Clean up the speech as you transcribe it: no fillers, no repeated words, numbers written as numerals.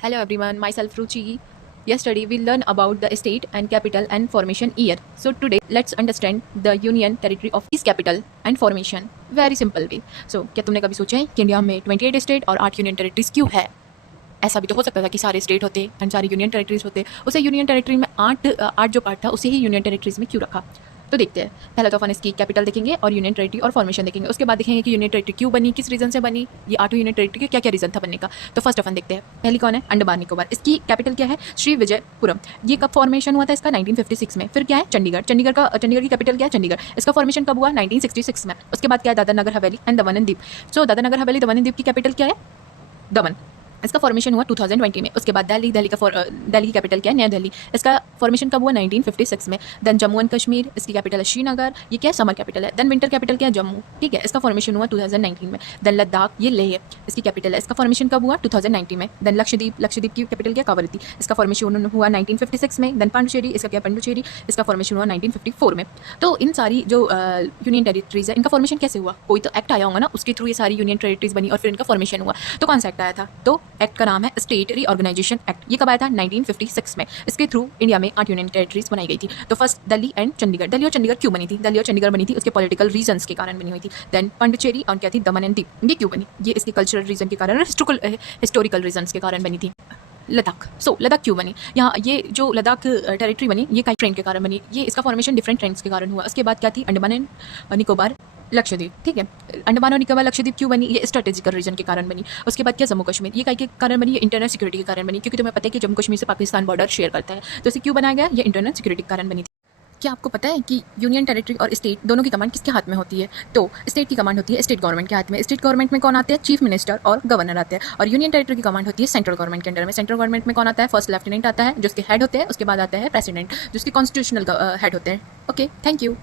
Hello everyone, myself Ruchi. Yesterday we learned about the state and capital and formation year. So today let's understand the union territory of each capital and formation. Very simple way. So क्या तुमने कभी सोचा है कि India में 28 state और 8 union territories क्यों है? ऐसा भी तो हो सकता था कि सारे स्टेट होते एंड सारे यूनियन टेरिटरीज होते, उसे यूनियन टेरिटरी में आठ जो पार्ट था उसे ही यूनियन टेरिटरीज में क्यों रखा? तो देखते हैं। पहले तो अपन इसकी कैपिटल देखेंगे और यूनियन टेरिटरी और फॉर्मेशन देखेंगे। उसके बाद देखेंगे कि यूनियन टेरिटरी क्यों बनी, किस रीजन से बनी, ये 8 यूनियन टेरिटरी के क्या क्या रीजन था बनने का। तो फर्स्ट अपन देखते हैं। पहली कौन है? अंडमान निकोबार। इसकी कैपिटल क्या है? श्री विजयपुरम। ये कब फॉर्मेशन हुआ था इसका? 1956 में। फिर क्या है? चंडीगढ़। चंडीगढ़ की कैपिटल क्या है? चंडीगढ़। इसका फॉर्मेशन कब हुआ? 1966 में। उसके बाद क्या है? Dadra Nagar Haveli and Daman and Diu. So Dadra Nagar Haveli Daman and Diu की कैपिटल क्या है? दमन। इसका फॉर्मेशन हुआ 2020 में। उसके बाद दिल्ली दिल्ली की कैपिटल क्या है? नया दिल्ली। इसका फॉर्मेशन कब हुआ? 1956 में। देन जम्मू एंड कश्मीर, इसकी कैपिटल है श्रीनगर। ये क्या है? समर कैपिटल है। देन विंटर कैपिटल क्या है? जम्मू। ठीक है, इसका फॉर्मेशन हुआ 2019 में। देन लद्दाख, ये लेह है, इसकी कैपिटल है। इसका फॉर्मेशन कब हुआ? 2019 में। देन लक्षद्वीप की कैपिटल क्या? कवरत्ती। इसका फॉर्मेशन हुआ 1956 में। देन पांडुचेरी, इसका क्या? पांडुचेरी। इसका फॉर्मेशन हुआ 1954 में। तो इन सारी जो यूनियन टेरिटरीज है, इनका फॉर्मेशन कैसे हुआ? कोई तो एक्ट आया होगा ना, उसके थ्रू ये सारी यूनियन टेरिटरीज बनी और फिर इनका फॉर्मेशन हुआ। तो कौन सा एक्ट आया था? तो एक्ट का नाम है स्टेट रीऑर्गेनाइजेशन एक्ट। ये कब आया था? 1956 में। इसके थ्रू इंडिया में 8 यूनियन टेरिटरीज बनाई गई थी। तो फर्स्ट दिल्ली एंड चंडीगढ़। दिल्ली और चंडीगढ़ क्यों बनी थी? दिल्ली और चंडीगढ़ बनी थी उसके पॉलिटिकल रीजंस के कारण बनी हुई थी। देन पांडिचेरी और क्या थी? दमन एंड दीव। ये क्यों बनी? ये इसके कल्चरल रीजन के कारण, हिस्टोरिकल रीजंस के कारण बनी थी। लद्दाख। लद्दाख क्यों बनी? यहाँ ये जो लद्दाख टेरिटरी बनी, ये कई ट्रेंड के कारण बनी। ये इसका फॉर्मेशन डिफरेंट ट्रेंड्स के कारण हुआ। उसके बाद क्या थी? अंडमान एंड निकोबार, लक्षद्वीप। ठीक है, अंडमान और निकोबार लक्षद्वीप क्यों बनी? ये स्ट्रेटेजिकल रीजन के कारण बनी। उसके बाद क्या? जम्मू कश्मीर। ये कई के कारण बनी? ये इंटरनल सिक्योरिटी के कारण बनी, क्योंकि तुम्हें पता है कि जम्मू कश्मीर से पाकिस्तान बॉर्डर शेयर करता है। तो इसे क्यों बनाया गया? ये इंटरनल सिक्योरिटी के कारण बनी थी। क्या आपको पता है कि यूनियन टेरिटरी और स्टेट दोनों की कमांड किसके हाथ में होती है? तो स्टेट की कमांड होती है स्टेट गवर्नमेंट के हाथ में। स्टेट गवर्नमेंट में कौन आते हैं? चीफ मिनिस्टर और गवर्नर आते हैं। और यूनियन टेरिटरी की कमांड होती है सेंट्रल गवर्नमेंट के अंडर में। सेंट्रल गवर्नमेंट में कौन आता है? फर्स्ट लेफ्टिनेंट आता है, जिसके हेड होते हैं। उसके बाद आता है प्रेसिडेंट, जिसके कॉन्स्टिट्यूशनल हेड होते हैं। Okay, thank you.